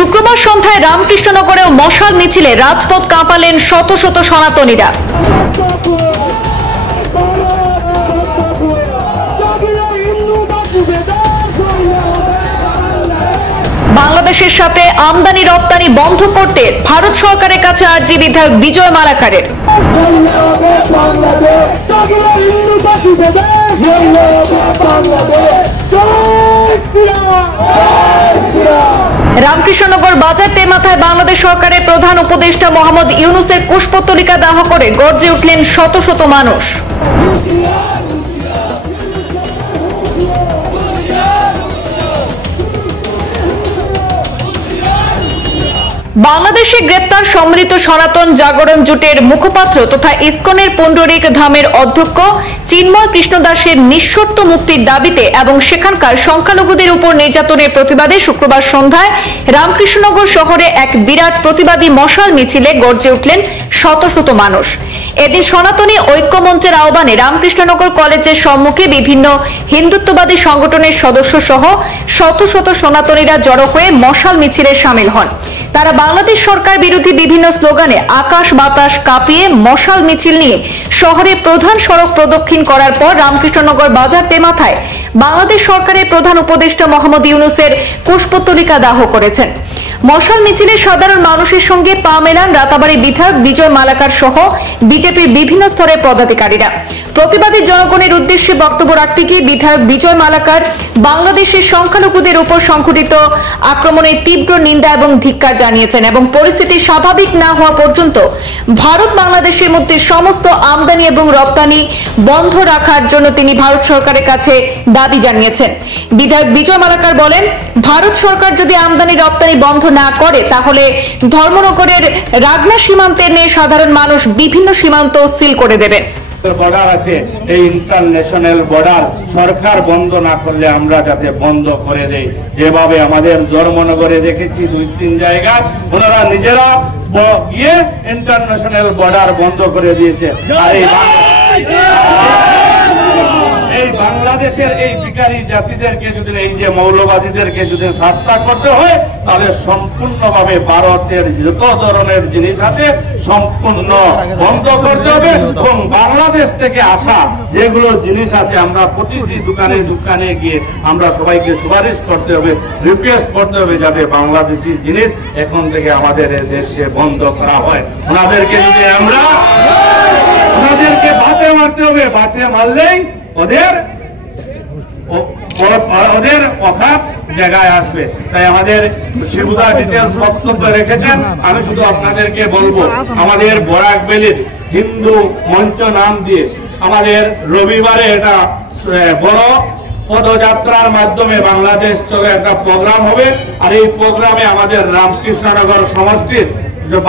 শুক্রবার সন্ধ্যায় রামকৃষ্ণনগরেও মশাল মিছিলে রাজপথ কাঁপালেন শত শত সনাতনীরা। বাংলাদেশের সাথে আমদানি রপ্তানি বন্ধ করতে ভারত সরকারের কাছে আর্জি বিধায়ক বিজয় মালাকারের। রামকৃষ্ণনগর বাজার তেমাথায় বাংলাদেশ সরকারের প্রধান উপদেষ্টা মোহাম্মদ ইউনূসের কুশপুত্তলিকা দাহ করে গর্জে উঠলেন শত শত মানুষ। বাংলাদেশে গ্রেপ্তার সম্মিলিত সনাতন জাগরণ জোটের মুখপাত্র তথা ইসকনের পুণ্ডরিক ধামের অধ্যক্ষ চিন্ময় কৃষ্ণ দাসের নিঃশর্ত মুক্তির দাবিতে এবং সেখানকার সংখ্যালঘুদের উপর নির্যাতনের প্রতিবাদে শুক্রবার সন্ধ্যায় রামকৃষ্ণনগর শহরে এক বিরাট প্রতিবাদী মশাল মিছিলে গর্জে উঠলেন শত শত মানুষ। এদিন সনাতনী ঐক্য মঞ্চের আহ্বানে রামকৃষ্ণনগর কলেজের সম্মুখে বিভিন্ন হিন্দুত্ববাদী সংগঠনের সদস্য সহ শত শত সনাতনীরা জড়ো হয়ে মশাল মিছিলে সামিল হন। তারা বাংলাদেশ সরকার বিরোধী বিভিন্ন স্লোগানে আকাশ বাতাস কাঁপিয়ে মশাল মিছিল নিয়ে শহরের প্রধান সড়ক প্রদক্ষিণ করার পর রামকৃষ্ণনগর বাজার তেমাথায় বাংলাদেশ সরকারের প্রধান উপদেষ্টা মোহাম্মদ ইউনূসের কুশপুত্তলিকা দাহ করেছেন। মশাল মিছিলে সাধারণ মানুষের সঙ্গে পা মেলান রাতাবাড়ী বিধায়ক বিজয় মালাকার সহ বিজেপির বিভিন্ন স্তরের পদাধিকারীরা। প্রতিবাদী জনগণের উদ্দেশ্যে বক্তব্য রাখতে গিয়ে বিধায়ক বিজয় মালাকার বাংলাদেশের সংখ্যালঘুদের উপর সংঘটিত আক্রমণের তীব্র নিন্দা এবং ধিক্কার জানিয়েছেন এবং পরিস্থিতি স্বাভাবিক না হওয়া পর্যন্ত ভারত বাংলাদেশের মধ্যে সমস্ত আমদানি এবং রপ্তানি বন্ধ রাখার জন্য তিনি ভারত সরকারের কাছে দাবি জানিয়েছেন। বিধায়ক বিজয় মালাকার বলেন, ভারত সরকার যদি আমদানি রপ্তানি বন্ধ না করে তাহলে ধর্মনগরের রাগনা সীমান্তের নিয়ে সাধারণ মানুষ বিভিন্ন সীমান্ত সিল করে দেবে। বর্ডার আছে, এই ইন্টারন্যাশনাল বর্ডার সরকার বন্ধ না করলে আমরা যাতে বন্ধ করে দেই। যেভাবে আমাদের ধর্মনগরে দেখেছি 2-3 জায়গায় ওনারা নিজেরা গিয়ে ইন্টারন্যাশনাল বর্ডার বন্ধ করে দিয়েছে। আর এই বাংলাদেশের এই ভিখারি জাতিদেরকে যদি এই যে মৌলবাদীদেরকে যদি শাস্তি করতে হয় তাহলে সম্পূর্ণভাবে ভারতের যত ধরনের জিনিস আছে সম্পূর্ণ বন্ধ করতে হবে এবং বাংলাদেশ থেকে আসা যেগুলো জিনিস আছে আমরা প্রতিটি দোকানে দোকানে গিয়ে আমরা সবাইকে সুপারিশ করতে হবে, রিকোয়েস্ট করতে হবে যাতে বাংলাদেশি জিনিস এখন থেকে আমাদের দেশে বন্ধ করা হয়। ওনাদেরকে যদি আমরা ওনাদেরকে বাতে মারতে হবে, বাতে মারলেই ওদের অখাত জায়গায় আসবে। তাই আমাদের শিবুদা ডিটেলস বক্তব্য রেখেছেন। আমি শুধু আপনাদেরকে বলবো, আমাদের বরাক ভ্যালির হিন্দু মঞ্চ নাম দিয়ে আমাদের রবিবারে এটা বড় পদযাত্রার মাধ্যমে বাংলাদেশ চলে একটা প্রোগ্রাম হবে। আর এই প্রোগ্রামে আমাদের রামকৃষ্ণনগর সমষ্টির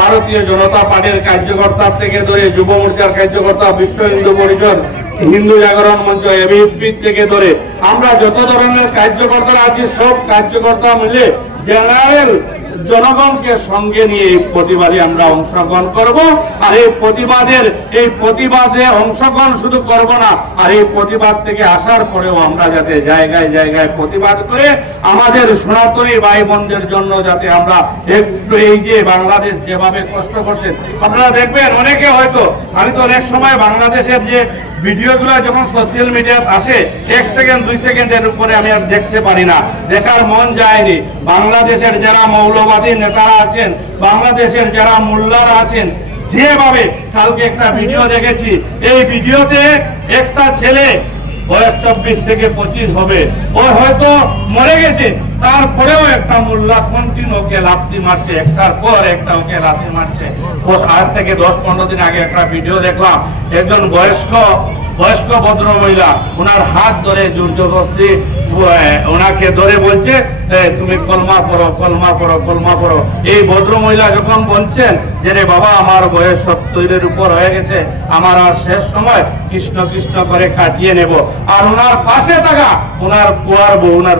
ভারতীয় জনতা পার্টির কার্যকর্তা থেকে ধরে যুব মোর্চার কার্যকর্তা, বিশ্ব হিন্দু পরিষদ, হিন্দু জাগরণ মঞ্চ, এবিপি থেকে ধরে আমরা যত ধরনের কার্যকর্তারা আছি সব কার্যকর্তা মিলে জেনারেল জনগণকে সঙ্গে নিয়ে এই প্রতিবাদে আমরা অংশগ্রহণ করব। আর এই প্রতিবাদে অংশগ্রহণ শুধু করব না, আর এই প্রতিবাদ থেকে আসার পরেও আমরা যাতে জায়গায় জায়গায় প্রতিবাদ করে আমাদের সনাতনী ভাই বোনদের জন্য যাতে আমরা একটু এই যে বাংলাদেশ যেভাবে কষ্ট করছেন আপনারা দেখবেন অনেকে হয়তো, আমি তো অনেক সময় বাংলাদেশের যে ভিডিওগুলো যখন সোশ্যাল মিডিয়াতে আসে 1 সেকেন্ড 2 সেকেন্ডের উপরে আমি আর দেখতে পারি না, দেখার মন যায়নি। বাংলাদেশের যারা মৌলবাদী নেতারা আছেন, বাংলাদেশের যারা মোল্লারা আছেন, যেভাবে কালকে একটা ভিডিও দেখেছি, এই ভিডিওতে একটা ছেলে বয়স 24 থেকে 25 হবে, ও হয়তো মরে গেছে, তারপরেও একটা মোল্লা কন্টিনিউ ওকে লাথি মারছে, একটার পর একটা ওকে লাথি মারছে। আজ থেকে 10-15 দিন আগে একটা ভিডিও দেখলাম, একজন বয়স্ক ভদ্র মহিলা ওনার হাত ধরে জোর জবরদস্তি ওনাকে ধরে বলছে তুমি কলমা পড়ো, কলমা পড়ো, কলমা পড়ো। এই ভদ্র মহিলা যখন বলছেন যে রে বাবা আমার বয়স 70-এর উপর হয়ে গেছে, আমার আর শেষ সময় কৃষ্ণ কৃষ্ণ করে কাটিয়ে নেব, আর ওনার পাশে থাকা ওনার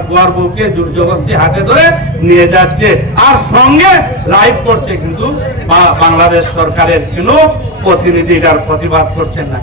কুয়ার বউকে জোর জবরদস্তি হাতে ধরে নিয়ে যাচ্ছে আর সঙ্গে লাইভ করছে, কিন্তু বাংলাদেশ সরকারের কোনো প্রতিনিধি এটার প্রতিবাদ করছেন না।